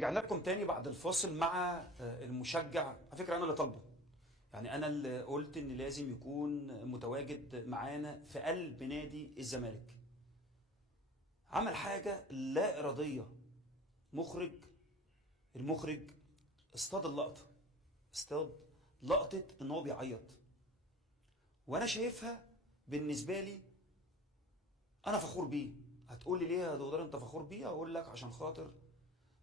رجعنا لكم تاني بعد الفاصل مع المشجع. على فكرة أنا اللي طالبه، يعني أنا اللي قلت إن لازم يكون متواجد معانا في قلب نادي الزمالك. عمل حاجة لا إرادية. مخرج المخرج اصطاد اللقطة، اصطاد لقطة إن هو بيعيط، وأنا شايفها بالنسبة لي أنا فخور بيه. هتقول لي ليه يا دودار أنت فخور بيه؟ أقول لك عشان خاطر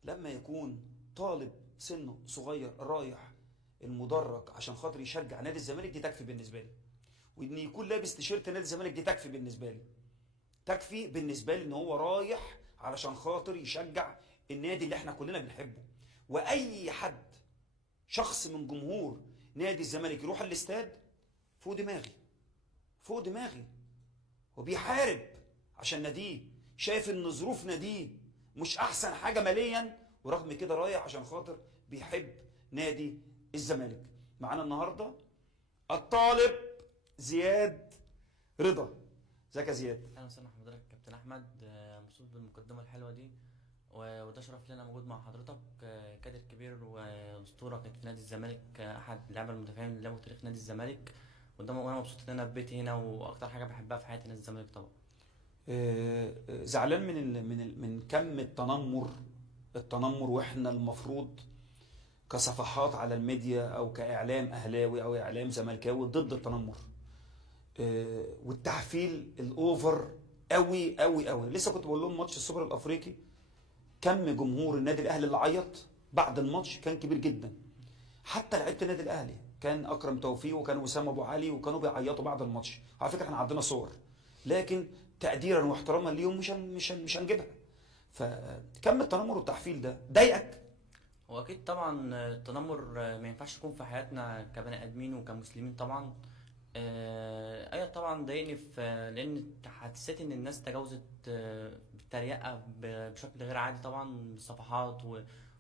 لما يكون طالب سنه صغير رايح المدرج عشان خاطر يشجع نادي الزمالك، دي تكفي بالنسبه لي. وان يكون لابس تيشيرت نادي الزمالك دي تكفي بالنسبه لي. تكفي بالنسبه لي ان هو رايح علشان خاطر يشجع النادي اللي احنا كلنا بنحبه. واي حد شخص من جمهور نادي الزمالك يروح الاستاد فوق دماغي، فوق دماغي، وبيحارب عشان ناديه، شايف ان ظروف ناديه مش احسن حاجه ماليا، ورغم كده رايح عشان خاطر بيحب نادي الزمالك. معانا النهارده الطالب زياد رضا. ازيك يا زياد؟ اهلا وسهلا حضرتك كابتن احمد، مبسوط بالمقدمه الحلوه دي وده شرف لنا موجود مع حضرتك. كادر كبير واسطوره كانت في نادي الزمالك، احد اللعيبه المدافعين اللي لعبوا تاريخ نادي الزمالك. وانا مبسوط ان انا في بيتي هنا، واكتر حاجه بحبها في حياتي نادي الزمالك طبعا. زعلان من كم التنمر، واحنا المفروض كصفحات على الميديا او كاعلام اهلاوي او اعلام زملكاوي ضد التنمر والتحفيل الاوفر قوي قوي قوي. لسه كنت بقول لهم ماتش السوبر الافريقي كم جمهور النادي الاهلي اللي عيط بعد الماتش كان كبير جدا. حتى لعيبه النادي الاهلي كان اكرم توفيق وكان وسام ابو علي وكانوا بيعيطوا بعد الماتش. على فكره احنا عندنا صور، لكن تقديرا واحتراما ليهم مش هنجيبها. فكم التنمر والتحفيل ده ضايقك؟ هو اكيد طبعا التنمر ما ينفعش يكون في حياتنا كبني ادمين وكمسلمين طبعا. ايوه طبعا ضايقني، لان حسيت ان الناس تجاوزت بالتريقه بشكل غير عادي طبعا، بالصفحات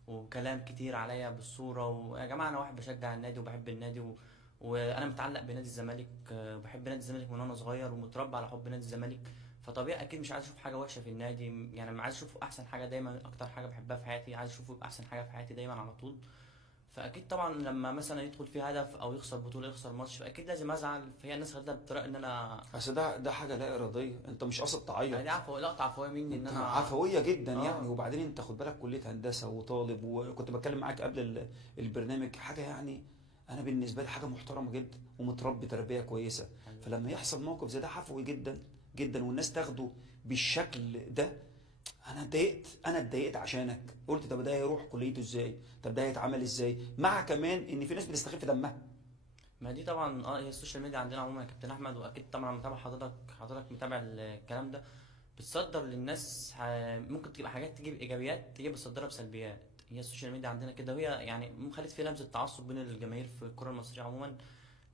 وكلام كتير عليا بالصوره. ويا جماعه انا واحد بشجع النادي وبحب النادي وانا متعلق بنادي الزمالك، وبحب نادي الزمالك من وانا صغير ومتربى على حب نادي الزمالك. فطبيعي اكيد مش عايز اشوف حاجه وحشه في النادي، يعني عايز اشوفه احسن حاجه دايما. اكتر حاجه بحبها في حياتي عايز اشوفه احسن حاجه في حياتي دايما على طول. فاكيد طبعا لما مثلا يدخل فيه هدف او يخسر بطوله، يخسر ماتش، فاكيد لازم ازعل. فهي الناس خدتها بطريقه ان انا اصل ده حاجه لا اراديه، انت مش قاصد يعني دي تعيط. لقطه عفويه مني ان انت انا عفويه جدا يعني. اه وبعدين انت خد بالك كليه هندسه وطالب، وكنت بتكلم معاك قبل البرنامج حاجه يعني. انا بالنسبه لي حاجه محترمه جدا ومتربي تربيه كويسه. فلما يحصل موقف زي ده عفوي جدا جدا والناس تاخده بالشكل ده، انا اتضايقت عشانك. قلت طب ده هيروح كليته ازاي؟ طب ده هيتعمل ازاي؟ مع كمان ان في ناس بتستخف دمها. ما دي طبعا هي السوشيال ميديا عندنا عموما يا كابتن احمد، واكيد طبعا متابع حضرتك متابع الكلام ده. بتصدر للناس ممكن تبقى حاجات تجيب ايجابيات، تجيب تصدرها بسلبيات. هي السوشيال ميديا عندنا كده، وهي يعني خلت في لمسه تعصب بين الجماهير في الكره المصريه عموما.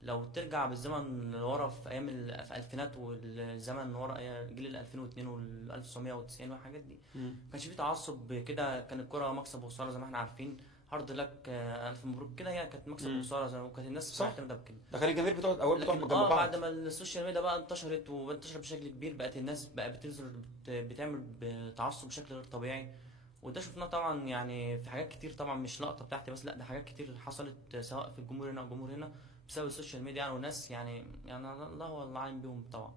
لو ترجع بالزمن لورا في ايام في الفينات، والزمن ورا جيل ال 2002 وال 1990 والحاجات دي، مم. ما كانش في تعصب كده. كان الكره مكسب وخساره زي ما احنا عارفين. هارد لك، الف مبروك كده، هي كانت مكسب مم. وخساره وكانت الناس صح. معتمده بكده. ده كان الجماهير بتقعد اوقات بتقعد لكن جنب بعض. بعد ما السوشيال ميديا بقى انتشرت وانتشرت بشكل كبير، بقت الناس بقى بتنزل بتعمل تعصب بشكل غير طبيعي. وده شفناه طبعا يعني في حاجات كتير طبعا، مش لقطه بتاعتي بس، لا ده حاجات كتير حصلت سواء في الجمهور هنا او الجمهور هنا بسبب السوشيال ميديا يعني. والناس يعني الله هو الله عالم بيهم طبعا.